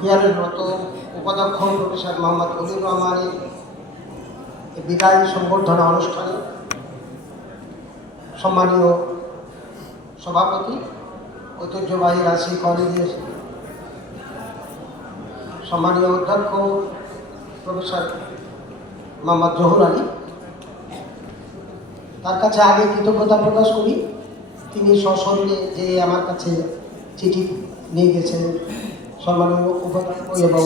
পিআরএলরত উপাধ্যক্ষ প্রফেসর মোহাম্মদ অলিউর রহমানের বিদায় সংবর্ধনা অনুষ্ঠানে সম্মানীয় সভাপতি ঐতিহ্যবাহী রাজশাহী কলেজের সম্মানীয় অধ্যক্ষ প্রফেসর মোহাম্মদ জহুর আলী, তার কাছে আগে কৃতজ্ঞতা প্রকাশ করি। তিনি সশরীরে যে আমার কাছে চিঠি নিয়ে গেছেন সম্মানীয় উপাধ্যক্ষ এবং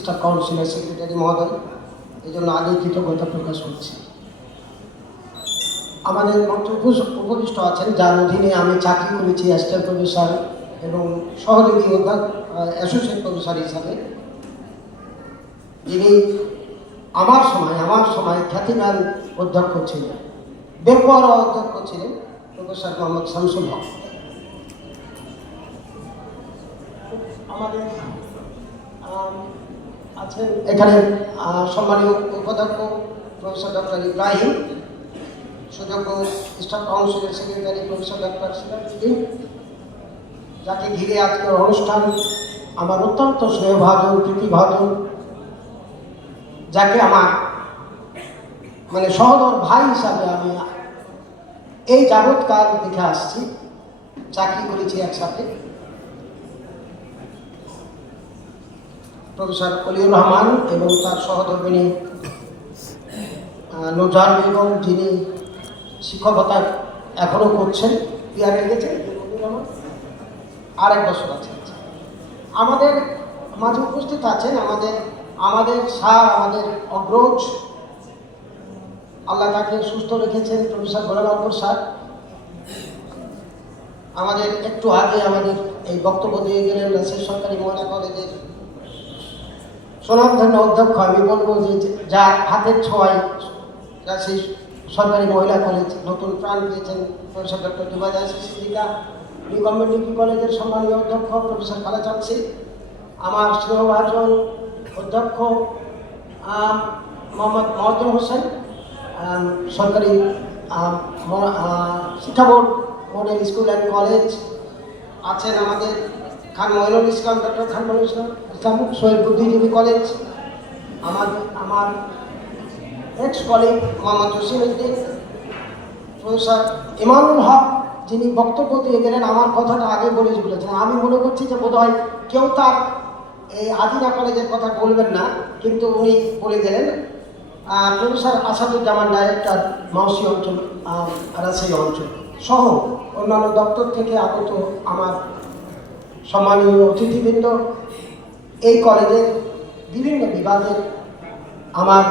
স্টাফ কাউন্সিলের সেক্রেটারি মহোদয়, এই জন্য আগে কৃতজ্ঞতা প্রকাশ করছি। আমাদের মঞ্চে উপবিষ্ট আছেন, যার অধীনে আমি চাকরি করেছি অ্যাসিস্ট্যান্ট প্রফেসর এবং সহযোগী অ্যাসোসিয়েট প্রফেসর হিসাবে, যিনি আমার সময় খ্যাতিমান অধ্যক্ষ ছিলেন, বেপরোয়া অধ্যক্ষ ছিলেন প্রফেসর মোহাম্মদ শামসুল হক। আমাদের আছেন এখানে সম্মানীয় উপাধ্যক্ষ প্রফেসর ডক্টর ইব্রাহিম, সুযোগ্য স্টাফ কাউন্সিলের সেক্রেটারি প্রফেসর ডক্টর সিরাজউদ্দিন, যাকে ঘিরে আজকের অনুষ্ঠান আমার অত্যন্ত স্নেহভাজন প্রীতিভাজন, যাকে আমার সহোদর ভাই হিসাবে আমি এই যাবৎকাল দেখে আসছি, চাকরি করেছি একসাথে। প্রফেসর অলিউর রহমান এবং তার সহধর্মিণী নুজাহান বেগম, যিনি শিক্ষকতা এখনও করছেন, পিআরএ গেছেন আরেক বছর আছে। আমাদের মাঝে উপস্থিত আছেন আমাদের স্যার, আমাদের অগ্রজ, আল্লাহ তাকে সুস্থ রেখেছেন, প্রফেসর গোলাম আকবর স্যার। আমাদের একটু আগে আমাদের এই বক্তব্য দিয়ে গেলেন রাজশাহী সরকারি মহিলা কলেজের সুনামধন্য অধ্যক্ষ। আমি বলবো যে যার হাতের ছোঁয়ায় রাজশাহী সরকারি মহিলা কলেজ নতুন প্রাণ পেয়েছেন professor doctor Zubaida Siddika. Government degree কলেজের সম্মানীয় অধ্যক্ষ প্রফেসর খালা চামসি, আমার স্নেহভাজন অধ্যক্ষ মোহাম্মদ মহজ্জম হোসেন, সরকারি শিক্ষা board model school and college আছেন, আমাদের খান মহিনুল ইসলাম, ডক্টর খান মহিনুল ইসলাম শহীদ বুদ্ধিজীবী কলেজ, আমার ex colleague Mohammad Jasim Uddin, professor Imanul Haque, যিনি বক্তব্য দিয়ে গেলেন। আমার কথাটা আগে বলে বলেছেন, আমি মনে করছি যে বোধহয় কেউ তার এই আদিনা কলেজের কথা বলবেন না, কিন্তু উনি বলে গেলেন। প্রফেসর আসাদুজ্জামান ডাইরেক্টর মাউসি অঞ্চল, রাজশাহী অঞ্চল সহ অন্যান্য দপ্তর থেকে আগত আমার সম্মানীয় অতিথিবৃন্দ, এই কলেজের বিভিন্ন বিভাগের আমার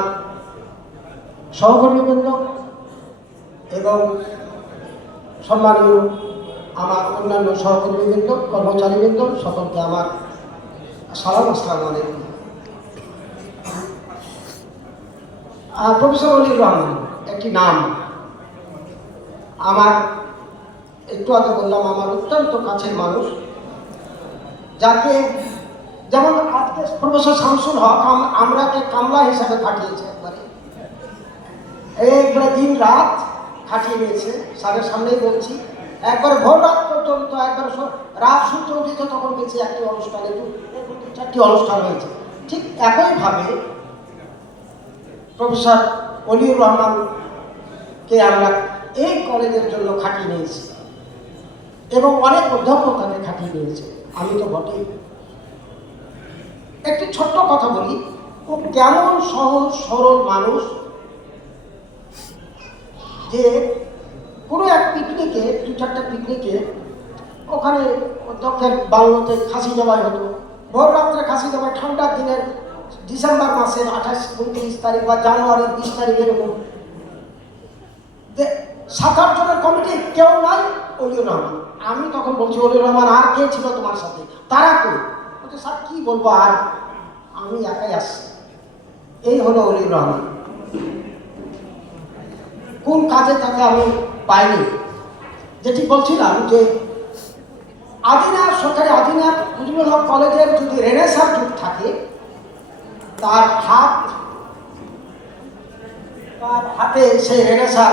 সহকর্মীবৃন্দ এবং সম্মানীয় আমার অন্যান্য সহকর্মীবৃন্দ, কর্মচারীবৃন্দ, সকলকে আমার সালাম, আসসালামু আলাইকুম। প্রফেসর অলিউর রহমান একটি নাম, আমার একটু আগে বললাম আমার অত্যন্ত কাছের মানুষ, যাকে যেমন আজকে প্রফেসর শামসুল হক আমরাকে কামলা হিসাবে খাটিয়েছে, একবারে দিন রাত খাটিয়ে নিয়েছে। স্যারের সামনেই বলছি, একবারে ভোর রাত পর্যন্ত, একবার রাত সূর্য উঠেছে তখন গেছি একটি অনুষ্ঠানে, 2-4টি অনুষ্ঠান হয়েছে। ঠিক একইভাবে প্রফেসর অলিউর রহমানকে আমরা এই কলেজের জন্য খাটিয়ে নিয়েছি এবং অনেক অধ্যক্ষ তাকে খাটিয়ে নিয়েছে, আমি তো বটেই। একটি ছোট্ট কথা বলি, ও কেমন সহজ সরল মানুষ, যে কোনো এক পিকনিকে, 2-4টা পিকনিকে ওখানে অধ্যক্ষের বাংলোতে খাসি জবাই হতো, ভোর রাত্রে খাসি জবাই, ঠান্ডার দিনের ডিসেম্বর মাসের 28-29 তারিখ বা জানুয়ারির 20 তারিখ এরকম, 7-8 জনের কমিটি, কেউ নাই, অলিউর রহমান। আমি তখন বলছি, অলিউর রহমান আর কে ছিল তোমার সাথে, তারা কই? বলছে, স্যার কি বলবো, আর আমি একাই আসছি। এই হলো অলিউর রহমান। কোন কাজে তাকে আমি পাইনি, যেটি বলছিলাম যে সরকারি আদিনা ফজলুল হক কলেজের যদি রেনেসাঁ যুগ থাকে, তার হাতে সেই রেনেসাঁ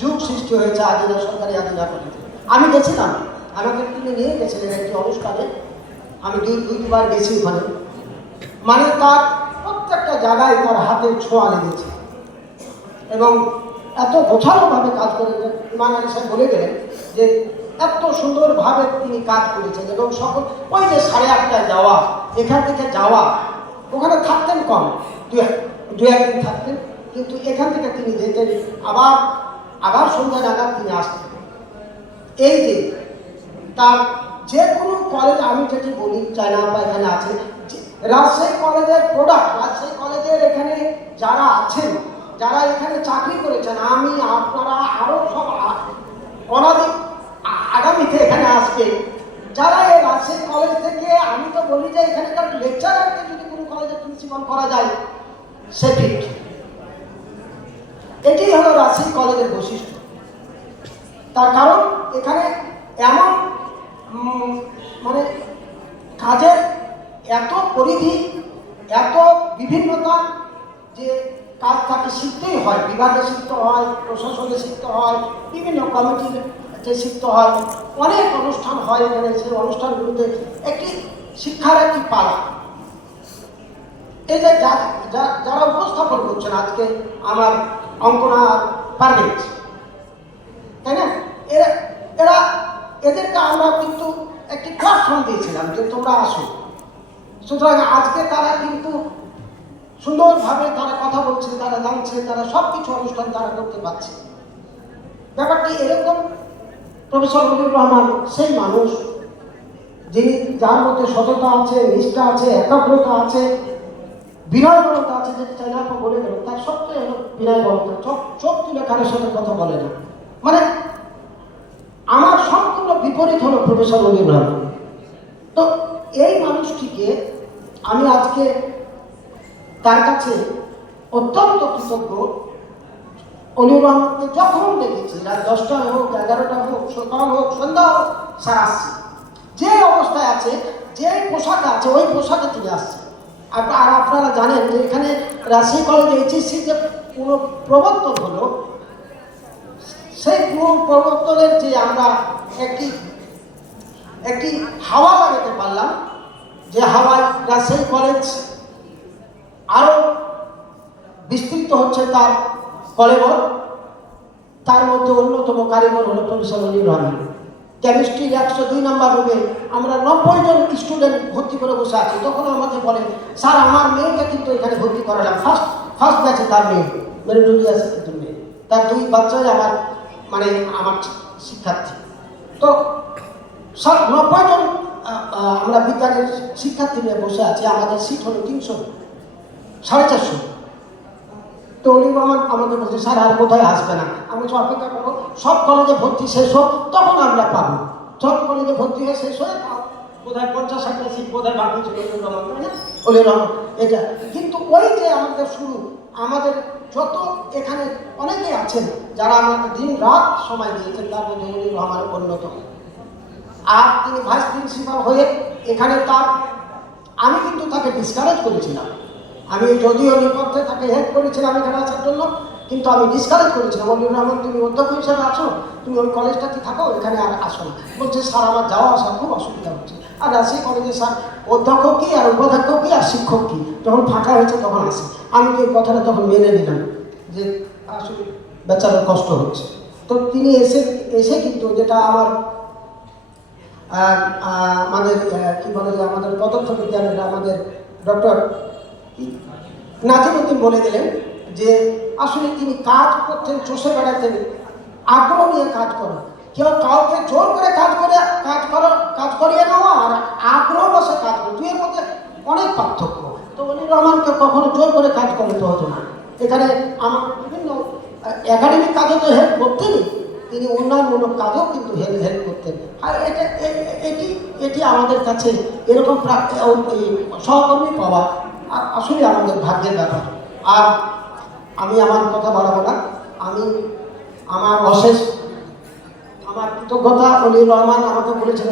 যুগ সৃষ্টি হয়েছে সরকারি আদিনা কলেজে। আমি গেছিলাম, আমাকে তিনি নিয়ে গেছিলেন একটি অনুষ্ঠানে। আমি দুইবার গেছি ওখানে। মানে তার প্রত্যেকটা জায়গায় তার হাতে ছোঁয়া লেগেছে এবং এত গোছানোভাবে কাজ করেছেন। ইমান আলী সাহেব বলে গেলেন যে এত সুন্দরভাবে তিনি কাজ করেছেন এবং সকল ওই যে 8:30টায় যাওয়া, এখান থেকে যাওয়া, ওখানে থাকতেন কম, দু একদিন থাকতেন, কিন্তু এখান থেকে তিনি যেতেন আবার সন্ধ্যা নাগাদ তিনি আসতেন। এই যে তার যে কোনো কলেজ, আমি যেটি বলি চায়না বা এখানে আছে, রাজশাহী কলেজের প্রোডাক্ট, রাজশাহী কলেজের এখানে যারা আছেন, যারা এখানে চাকরি করেছেন, আমি আপনারা আরও সব অনাদিক আগামীতে এখানে আসবে যারা এই রাজশাহী কলেজ থেকে, আমি তো বলি যে এখানকার লেকচারারকে যদি কোনো কলেজে প্রিন্সিপাল করা যায় সে ঠিক। এটি হলো রাজশাহী কলেজের বৈশিষ্ট্য। তার কারণ এখানে এমন মানে কাজের এত পরিধি, এত বিভিন্নতা যে কাজ তাকে শিখতেই হয়, বিভাগে শিখতে হয়, প্রশাসনে শিখতে হয়, বিভিন্ন কমিটিতে শিখতে হয়, অনেক অনুষ্ঠান হয় এখানে। সেই অনুষ্ঠানগুলোতে একটি শিক্ষার একটি পালা। এই যে যারা উপস্থাপন করছেন আজকে আমার অঙ্কনা পারভেজ, তাই না, এদেরকে আমরা কিন্তু একটি প্ল্যাটফর্ম দিয়েছিলাম যে তোমরা আসো। সুতরাং আজকে তারা কিন্তু সুন্দরভাবে তারা কথা বলছে, তারা জানছে, তারা সব কিছু অনুষ্ঠান তারা করতে পারছে। ব্যাপারটি এরকম। প্রফেসর মুজিবুর রহমান সেই মানুষ যিনি, যার মধ্যে সততা আছে, নিষ্ঠা আছে, একাগ্রতা আছে, বিনয়বরতা আছে, যেটি চাইনাপা বলে গেল, তার সবচেয়ে হলো বিনয়বরতা। চোখ তুলে কারোর সাথে কথা বলে না। মানে আমার সম্পূর্ণ বিপরীত হলো প্রফেসর মুজিবুর রহমান। তো এই মানুষটিকে আমি আজকে তার কাছে অত্যন্ত কৃতজ্ঞ। অলিউর রহমানকে যখন দেখেছি, রাত 10টায় হোক, 11টায় হোক, সকাল হোক, সন্ধ্যা হোক, স্যার আসছে। যে অবস্থায় আছে, যে পোশাকে আছে, ওই পোশাকে তিনি আসছে। আর আপনারা জানেন যে এখানে রাজশাহী কলেজে এইচএসসি যে পুরো প্রবর্তন হলো, সেই পুরো প্রবর্তনের যে আমরা একটি হাওয়া লাগাতে পারলাম, যে হাওয়ায় রাজশাহী কলেজ আরও বিস্তৃত হচ্ছে তার কলেবর, তার মধ্যে অন্যতম কারিগর হলো প্রফেসর মুজিবুর রহমান। কেমিস্ট্রির 102 নম্বর রুমে আমরা 90 জন স্টুডেন্ট ভর্তি করে বসে আছি। তখন আমাকে বলে, স্যার আমার মেয়েকে কিন্তু এখানে ভর্তি করালাম, ফার্স্ট ব্যাচে তার মেয়ে, মেরিটোরিয়াস মেয়ে, তার 2 বাচ্চাই আমার শিক্ষার্থী। তো 90 জন আমরা বিজ্ঞানের শিক্ষার্থী নিয়ে বসে আছি। আমাদের সিট হলো 300, 450। তো অলিউর রহমান আমাকে বলছে, স্যার আর কোথায় আসবে না। আমি বলছি অপেক্ষা করো, সব কলেজে ভর্তি শেষ হোক, তখন আমরা পাবো। সব কলেজে ভর্তি হয়ে শেষ হয়ে বোধহয় 50-60টা সিট বোধহয় বাকি ছিল অলিউর রহমান, তাই না? অলিউর রহমান এটা কিন্তু ওই যে আমাদের শুরু, আমাদের যত এখানে অনেকে আছেন যারা আমাকে দিন রাত সময় দিয়েছেন, তার মধ্যে অলিউর রহমান অন্যতম। আর তিনি ভাইস প্রিন্সিপাল হয়ে এখানে আমি কিন্তু তাকে ডিসকারেজ করেছিলাম। আমি যদিও নিপথ্যে তাকে হেল্প করেছিলাম এখানে আসার জন্য, কিন্তু আমি ডিসকারেজ করেছিলাম। অলিউর রহমান তুমি অধ্যক্ষ হিসাবে আছো, তুমি ওই কলেজটাতে থাকো, এখানে আর আসো না। বলছে স্যার আমার যাওয়া আসা খুব অসুবিধা হচ্ছে। আর রাজশাহী কলেজে স্যার অধ্যক্ষ কি আর উপাধ্যক্ষ কি আর শিক্ষক কি, যখন ফাঁকা হয়েছে তখন আসে। আমি তো এই কথাটা তখন মেনে নিলাম যে আসলে বেচারার কষ্ট হচ্ছে। তো তিনি এসে কিন্তু যেটা আমাদের কি বলে যে আমাদের পদার্থ বিজ্ঞানের আমাদের ডক্টর নাজিমুদ্দিন বলে গেলেন যে আসলে তিনি কাজ করতেন, চষে বেড়াতেন, আগ্রহ নিয়ে কাজ করা। কেউ কাউকে জোর করে কাজ করিয়ে নেওয়া আর আগ্রহ বসে কাজ করা, দুইয়ের মধ্যে অনেক পার্থক্য। তো অলিউর রহমানকে কখনো জোর করে কাজ করতে হতো না। এখানে আমার বিভিন্ন একাডেমিক কাজও তো হেল্প করতেনই, তিনি উন্নয়নমূলক কাজও কিন্তু হেল্প করতেন। আর এটি আমাদের কাছে এরকম সহকর্মী পাওয়া আসলে আমাদের ভাগ্যের ব্যাপার। আর আমি আমার কথা বাড়াবো না। আমি আমার কৃতজ্ঞতা, অলিউর রহমান আমাকে বলেছিলেন